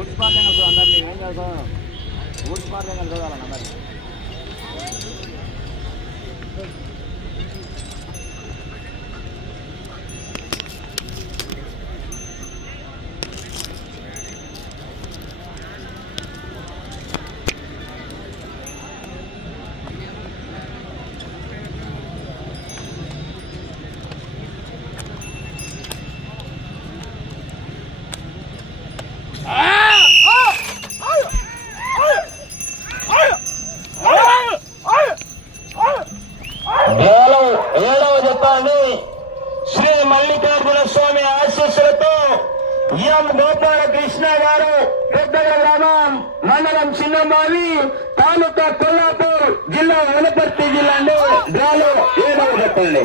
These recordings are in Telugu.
ఊడ్చిపాట్లే కదా అందరినీ. ఏం చదువుతాం ఊడ్చిపాట్లే కదా అందరినీ కేవలం ఏడవ చెప్పండి శ్రీ మల్లికార్జున స్వామి ఆశీస్సులతో ఎం గోపాలకృష్ణ గారు పెద్దల గ్రామం మండలం చిన్నమావి తాలూకా కొల్లాపూర్ జిల్లా వనపర్తి జిల్లా అండి డ్రాలో ఏడవ చెప్పండి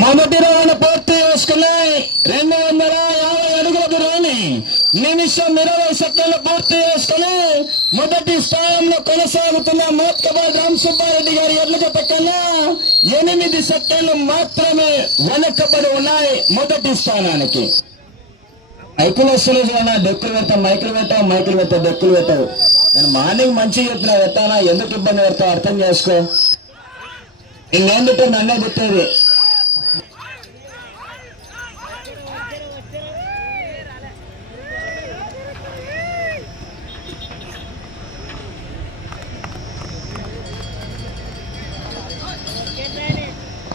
మొదటి రౌండ్ పూర్తి చేసుకున్నాయి రెండు వందల యాభై అడుగుల దూరాన్ని నిమిషం ఇరవై సెకండ్లు పూర్తి చేసుకుని మొదటి స్థానంలో కొనసాగుతున్న మోత్కబాద్ రామసుబ్బారెడ్డి గారి ఎడ్ల జత కన్నా ఎనిమిది సెకండ్లు మాత్రమే వెనకబడి ఉన్నాయి మొదటి స్థానానికి. మైకులు వస్తున్నాయి చూడన్నా డెక్కులు పెడతాం మైకులు పెట్టావు మైకులు పెట్టావు డెక్కులు పెట్టావు నేను మార్నింగ్ మంచిగా చెప్పిన పెట్టానా? ఎందుకు ఇబ్బంది పెడతావు? అర్థం చేసుకో. ఇంకేందుకు నన్నే గుర్తుంది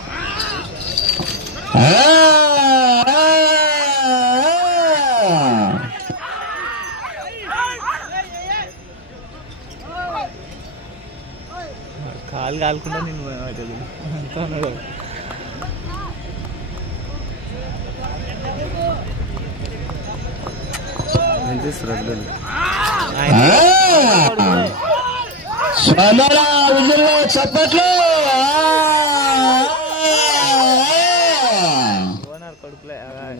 ఆ, ఆ, ఆ. కాలు కాలకుండా నేను అంతా ఉన్నాడు చప్పట్లు ఆ, ఓనర్ కొడుకులే ఆ, ఆయన,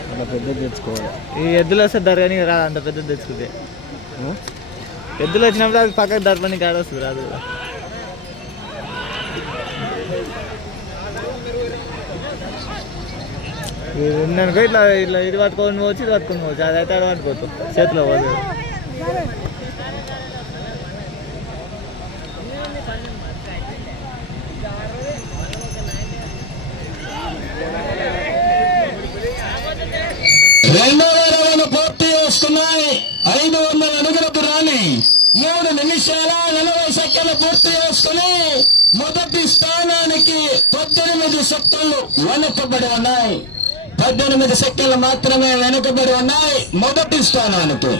అలా పెద్ద తెచ్చుకోవాలి. ఈ ఎద్దులు వస్తే దర్గాని రాదు అంత పెద్ద తెచ్చుకుంటే. ఎద్దులు వచ్చినప్పుడు అది పక్కకు దర్పని కాడ వస్తుంది రాదు ఉందనుకో ఇట్లా ఇట్లా ఇది పట్టుకొని పోవచ్చు ఇది పట్టుకొని పోవచ్చు. అది అయితే అక్కడ పట్టుకోవచ్చు చేతిలో పోదు. రెండవ రౌండ్ పూర్తి చేసుకున్నాయి ఐదు వందల అడుగుల దూరాన్ని మూడు నిమిషాల నలభై సెకండ్లు పూర్తి చేసుకుని మొదటి స్థానానికి పద్దెనిమిది సెకండ్లు వెనుకబడి ఉన్నాయి. పద్దెనిమిది సెకండ్లు మాత్రమే వెనుకబడి ఉన్నాయి మొదటి స్థానానికి.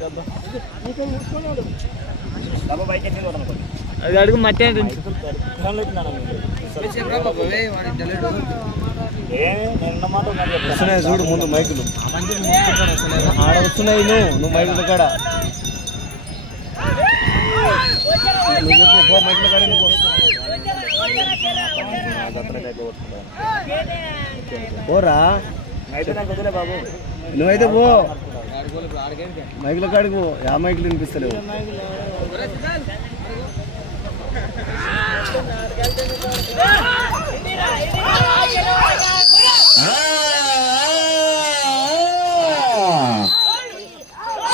డబ్బా. డబ్బా బైక్ ఎత్తి అది అడుగు మట్టి. వస్తున్నాయి చూడు ముందు మైకులు. ఆడ వస్తున్నాయి నువ్వు నువ్వు మైకుల కాడ. మైకుల కాడ. పోరా. నువ్వైతే పో. మైకుల కాడికి పో. యా మైకులు వినిపిస్తలేవు.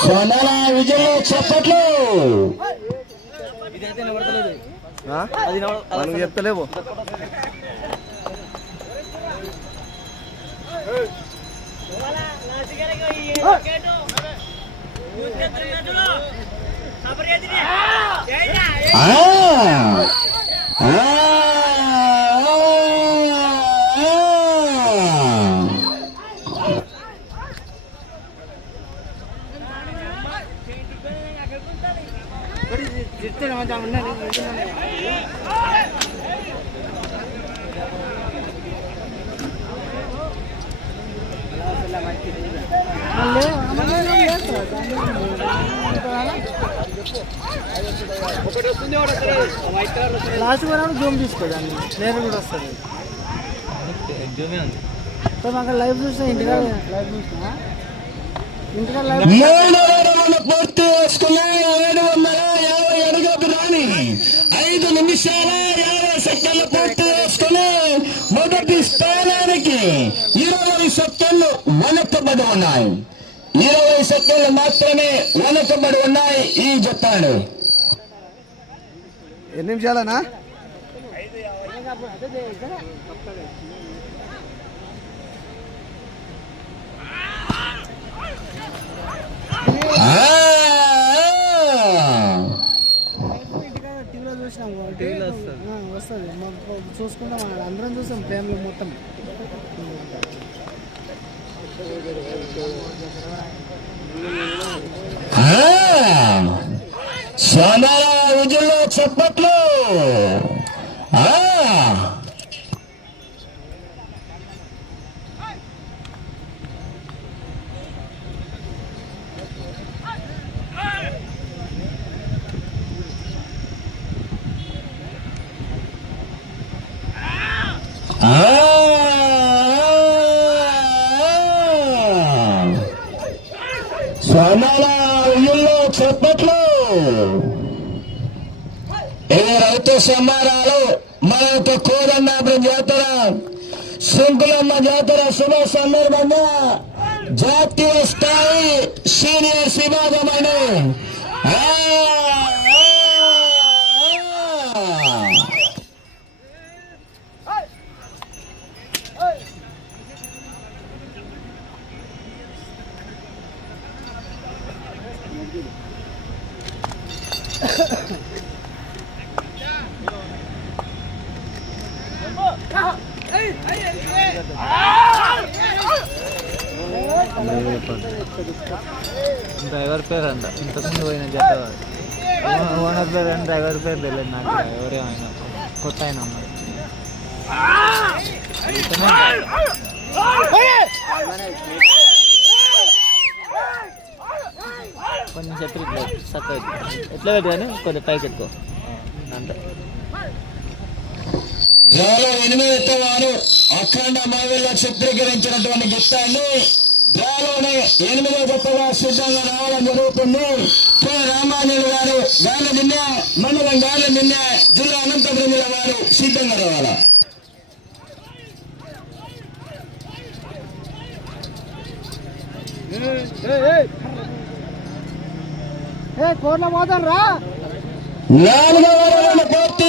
సోనాల విజయ్ చెప్పట్లు. ఆ? నువ్వు చెప్తలేవు. ఆ ఆ లాస్ట్ వరకు జూమ్ తీసుకోదాన్ని నేను కూడా వస్తుంది. సో మాకు లైవ్ చూసిన ఇంటిగా లైవ్ చూసిన? ఇంటిగా లైవ్ పూర్తి చేసుకున్నాయి ఏడు వందల యాభై అడుగులకు రాని ఐదు నిమిషాల యాభై సెకండ్లు పూర్తి చేసుకుని మొదటి స్థానానికి ఇరవై సెకండ్లు వెనకబడి ఉన్నాయి. ఇరవై సెకండ్లు మాత్రమే వెనకబడి ఉన్నాయి ఈ జతాడు ఎన్ని నిమిషాలనా? టీవీలో టీవీలో వస్తుంది చూసుకుంటాం అందరం చూసాం ఫ్యామిలీ మొత్తం సోనాల విజుల్లో చెప్పట్లు ఆ సోనాల ఇల్లు చెప్పట్లు ఇది రైతు సంబారాలు మా యొక్క కోదండాపురం జాతర శంకులమ్మ జాతర శుభ సందర్భంగా జాతీయ స్థాయి సీనియర్ విభాగమైన ఆ, ఆ, ఆ. డ్రైవర్ పేరు అంట ఇంతకుముందు పోయిన జత ఓనర్ పేరు అని డ్రైవర్ పేరు తెలియదు నాకు ఎవరేమైనా కొత్త ఆయన అమ్మాయి కొంచెం చెప్పి ఇట్లా చక్కగా ఎట్లా పెట్టు కానీ కొద్దిగా పైకి ఎక్కువ అంటే ఎనిమిది వారు అఖండ మహిళ చిత్రీకరించినటువంటి గీతాన్ని డ్రాలోనే ఎనిమిదో గొప్పగా సిద్ధంగా రావడం జరుగుతుంది కె. రామానులు గారు. గాలి నిన్న మండలం గాలి నిన్న జిల్లా అనంతపురం జిల్లా వారు సిద్ధంగా రావాలా? రౌండ్ పూర్తి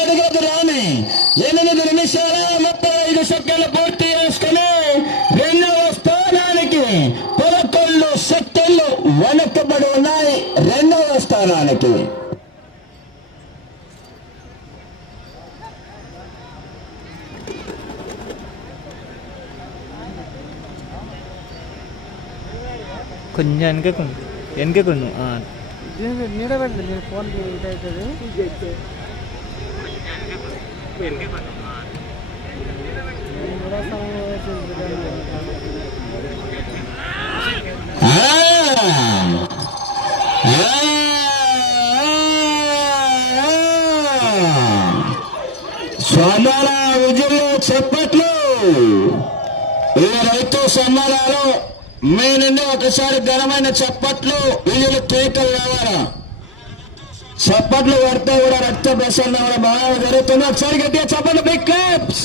అడుగులు రాని ఎనిమిది నిమిషాల ముప్పై ఐదు సెకండ్లు పూర్తి రెండవ స్థానానికి కొంచెం వెనకే కొన్ని వెనకే కొన్ని దీనికి నీడ పెట్టండి నేను ఫోన్ ఇది ఈ రైతు సమ్మానాలు మీ నుండి ఒకసారి ఘనమైన చప్పట్లు విజులు కేకలు రావాలా? చప్పట్లు పడితే కూడా రక్త ప్రసరణ కూడా బాగా జరుగుతుంది. ఒకసారి గట్టిగా చప్పట్లు బిగ్ క్లాప్స్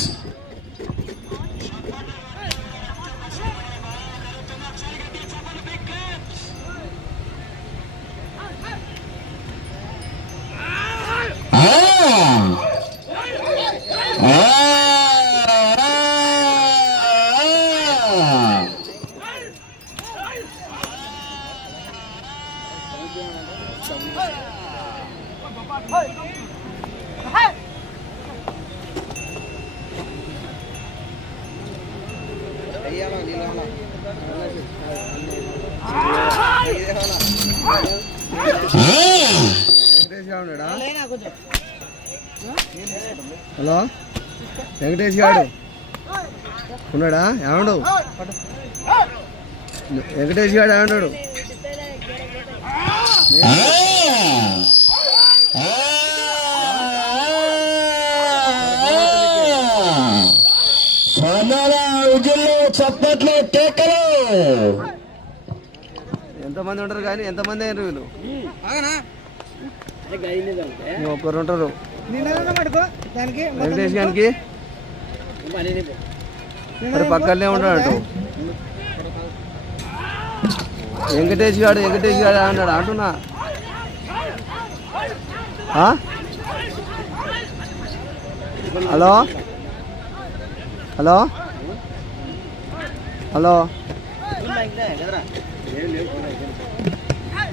వెంకటేష్ గారు ఉన్నాడా? ఏమండు? వెంకటేష్ గారు ఏమన్నాడు చప్పట్లు కేకలు ఎంతమంది ఉంటారు కానీ ఎంతమంది అయినారు వీళ్ళు? ఒక్కరు ఉంటారు. నిన్న పట్టుకో దానికి వెంకటేష్ గారికి మరి పక్కనే ఉన్నాడు వెంకటేష్ గారు వెంకటేష్ గారు అన్నాడు అంటున్నా. ఆ? హలో? హలో? హలో?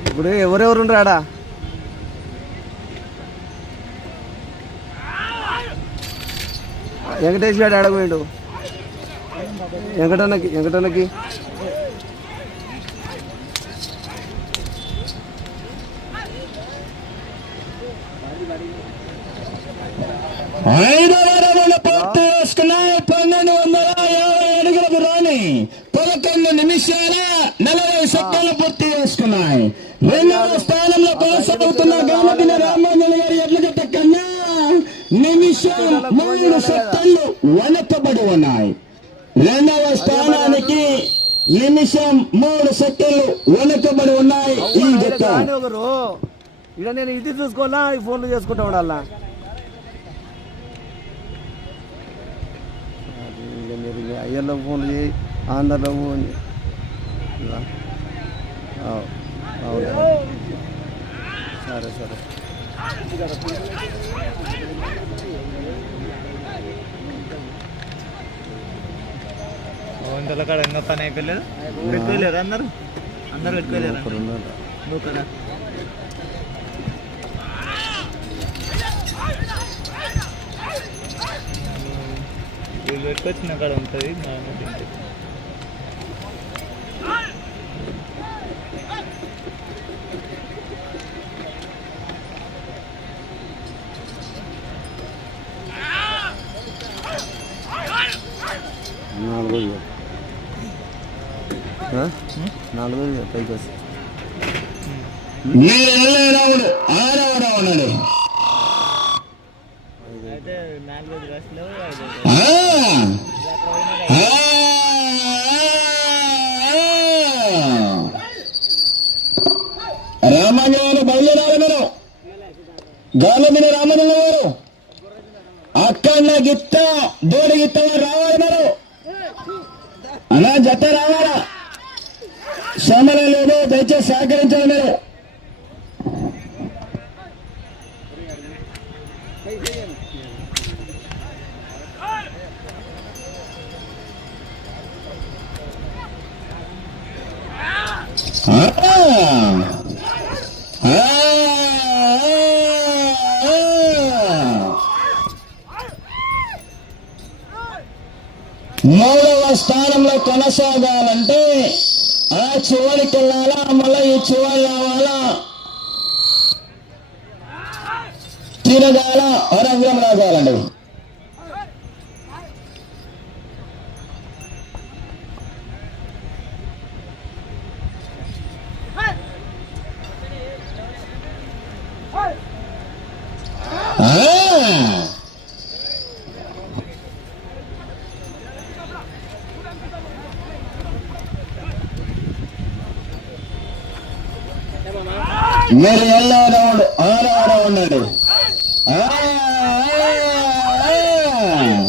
ఇప్పుడు ఎవరెవరు ఉండరాడా వెంకటేష్ గారు ఆడపోయాడు వెంకటన్నకి వెంకటన్నకి. పూర్తి చేసుకున్నాయి. పన్నెండు వందల యాభై అడుగులకు రాని పదకొండు నిమిషాల నలభై సెకండ్లు పూర్తి చేసుకున్నాయి. రెండు నిమిషం మూడు సెకండ్లు వెనకబడి ఉన్నాయి రెండవ స్థానానికి నిమిషం మూడు సెకండ్లు వెనకబడి ఉన్నాయి ఈ జట్ట. నేను ఇది చూసుకోవాలా ఈ ఫోన్లు చేసుకుంటా ఉండాలా? అయ్యర్లో ఫోన్లు చేయి ఆంధ్రలో ఫోన్. సరే సరే. వందల కాడ ఇంకా పని అయిపోయలేదు పెట్టుకోలేరు అందరు అందరు పెట్టుకోలేరు ఒకరు ఉన్నారు. నువ్వు కదా వీళ్ళు పెట్టుకొచ్చిన కాడ ఉంటుంది మా ఐదు ఆ! ఆ! రామాంజన గారు బయలుదేరాలి మీరు రామజన గారు. అక్కడ గిత్త దోడి గిత్త గారు రావాలి మీరు అలా జత రావాలా సమయం లేదు దయచేసి సహకరించాలి మీరు మూడవ స్థానంలో కొనసాగాలంటే ఆ చివరికి వెళ్ళాలా? మళ్ళీ ఈ చివరి రావాలా? తిరగాల? అరంగం రాగాలండి ఆ! మీరు ఎల్లో రౌండ్ ఆరో రౌండ్ అండి ఆ, ఆ, ఆ.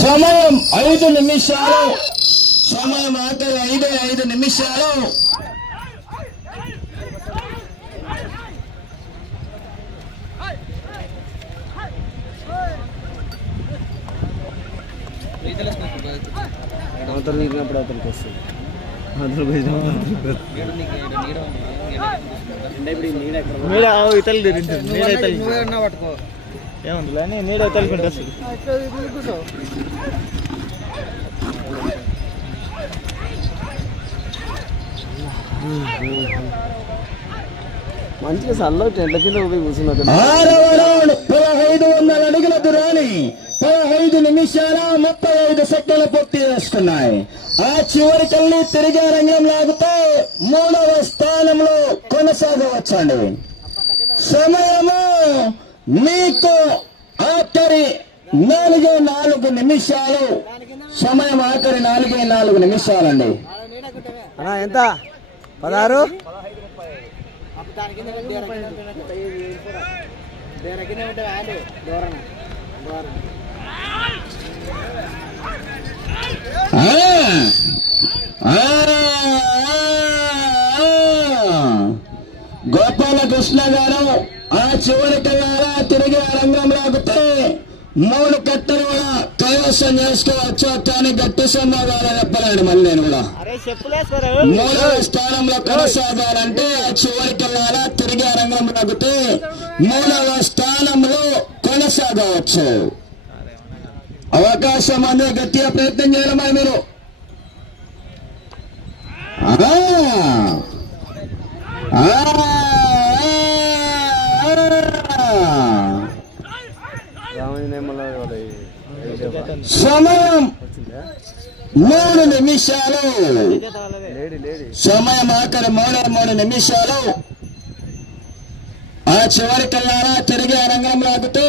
సమయం ఐదు నిమిషాలు. సమయం ఆఖరి ఐదు ఐదు నిమిషాలు. అవతల నీకినప్పుడు అవతలకి వస్తుంది ఏముంది నీడ ఇతలుకుంటే వస్తుంది మంచిగా చల్ల ఎండ కింద పోయి కూర్చున్నాడు పదహైదు వందల అడుగుల దూరాన్ని పదహైదు నిమిషాల ముప్పై ఐదు సెకండ్లు పూర్తి చేసుకున్నాయి. ఆ చివరి చివరికల్ని తిరిగే రంగం లాగితే మూడవ స్థానంలో కొనసాగవచ్చండి. సమయము మీకు ఆఖరి నాలుగు నాలుగు నిమిషాలు సమయం ఆఖరి నాలుగే నాలుగు నిమిషాలండి. ఎంత? పదహారు! గోపాలకృష్ణ గారు ఆ చివరి మూడు కట్టలు కూడా కైవసం చేసుకోవచ్చు కానీ గట్టి సమాధానం చెప్పలేండి మళ్ళీ నేను కూడా. మూడవ స్థానంలో కొనసాగాలంటే ఆ చివరి కల్లారా తిరిగి రంగం లాగితే మూడవ స్థానంలో కొనసాగవచ్చు. అవకాశం అందే గట్టిగా ప్రయత్నం చేయాలమ్మా మీరు ఆ! ఆ! ఆ! రామని నేమల సమయం మూడు నిమిషాలు. సమయం ఆఖరి మూడు మూడు నిమిషాలు. ఆ చివరి కల్లారా తిరిగి ఆ రంగం లాగితే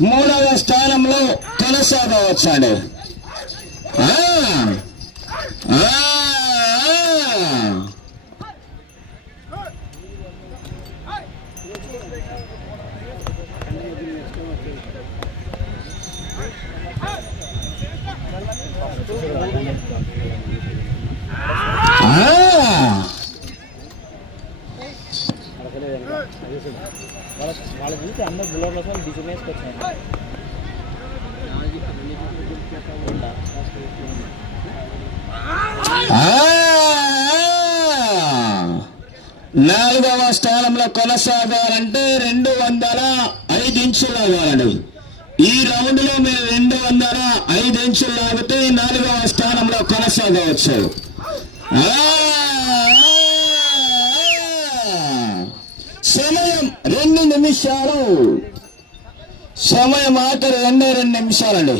మూడవ స్థానంలో కొనసాగవచ్చండి వాళ్ళ చూసి అందరు బుల్లర్ల కోసం డిజైన్ వేసుకొచ్చాను నాలుగవ స్థానంలో కొనసాగాలంటే రెండు వందల ఐదు ఇంచులు లాగాలండి ఈ రౌండ్లో మీరు రెండు వందల ఐదు ఇంచులు లాగితే నాలుగవ స్థానం ప్రసాద్ వచ్చాడు సమయం రెండు నిమిషాలు. సమయం ఆఖరి రెండే రెండు నిమిషాలండి.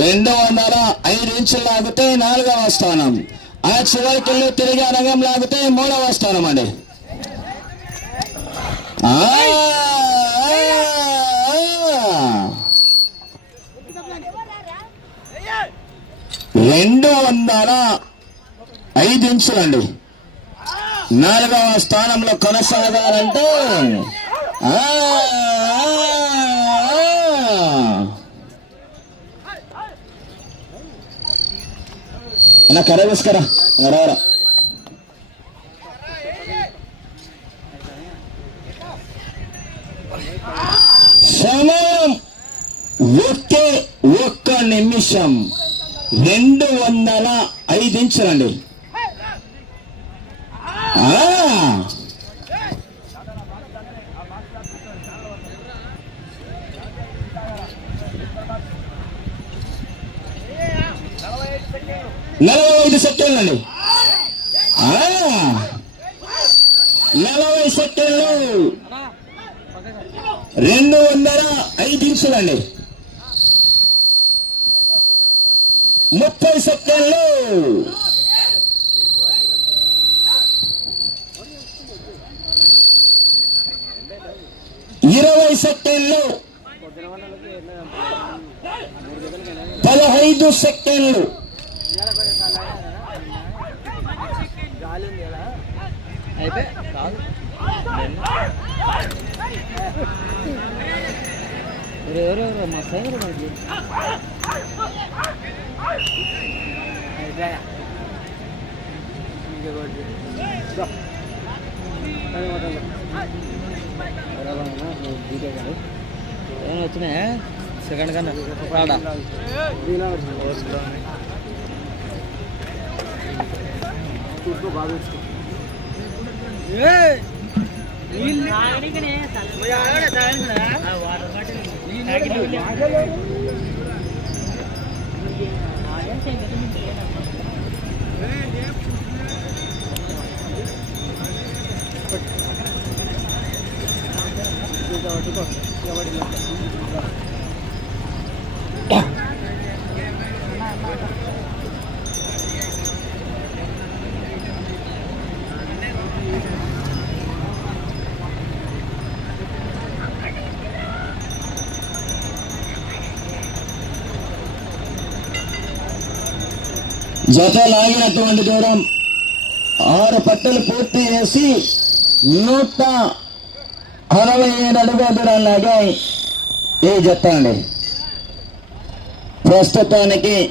రెండు వందల ఐదు ఇంచులు లాగితే నాలుగవ స్థానం. ఆ చివరికి వెళ్ళి తిరిగి రంగం లాగితే మూడవ స్థానం అండి. రెండు వందల ఐదు ఇంచులండి. నాలుగవ స్థానంలో కొనసాగాలంటే అలా ఆ, రారా సమయం ఒకే ఒక్క నిమిషం. రెండు వందల ఐదు ఇంచులండి. నలభై ఐదు సెకండ్లండి. నలభై సెకండ్లు. రెండు వందల ఐదు ఇంచులండి ముప్పై సెకండ్లు ఇరవై సెకండ్లు పదహైదు సెకండ్లు అయితే కాదు ఎవరు ఎవరు మా సైన్ మనకి ఏమైనా వచ్చినాయా సెకండ్ కన్నా రాడా జత లాగినటువంటి దూరం ఆరు పట్టలు పూర్తి చేసి నూట అరవై ఏడు అడుగుల ఏ లాగాయి అండి ప్రస్తుతానికి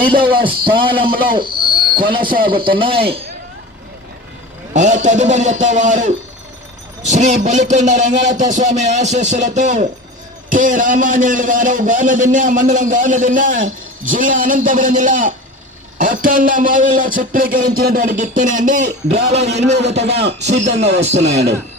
ఐదవ స్థానంలో కొనసాగుతున్నాయి. ఆ తదుపరి జత వారు శ్రీ బలికొండ రంగనాథ స్వామి ఆశీస్సులతో కె. రామాంజనులు గారు గార్లదిన్న మండలం గార్లదిన్న జిల్లా అనంతపురం జిల్లా అఖండ మావిల్లో చిత్రీకరించినటువంటి గిత్తెనండి. డ్రాలో ఎనిమిది జతగా సిద్ధంగా వస్తున్నాయండి.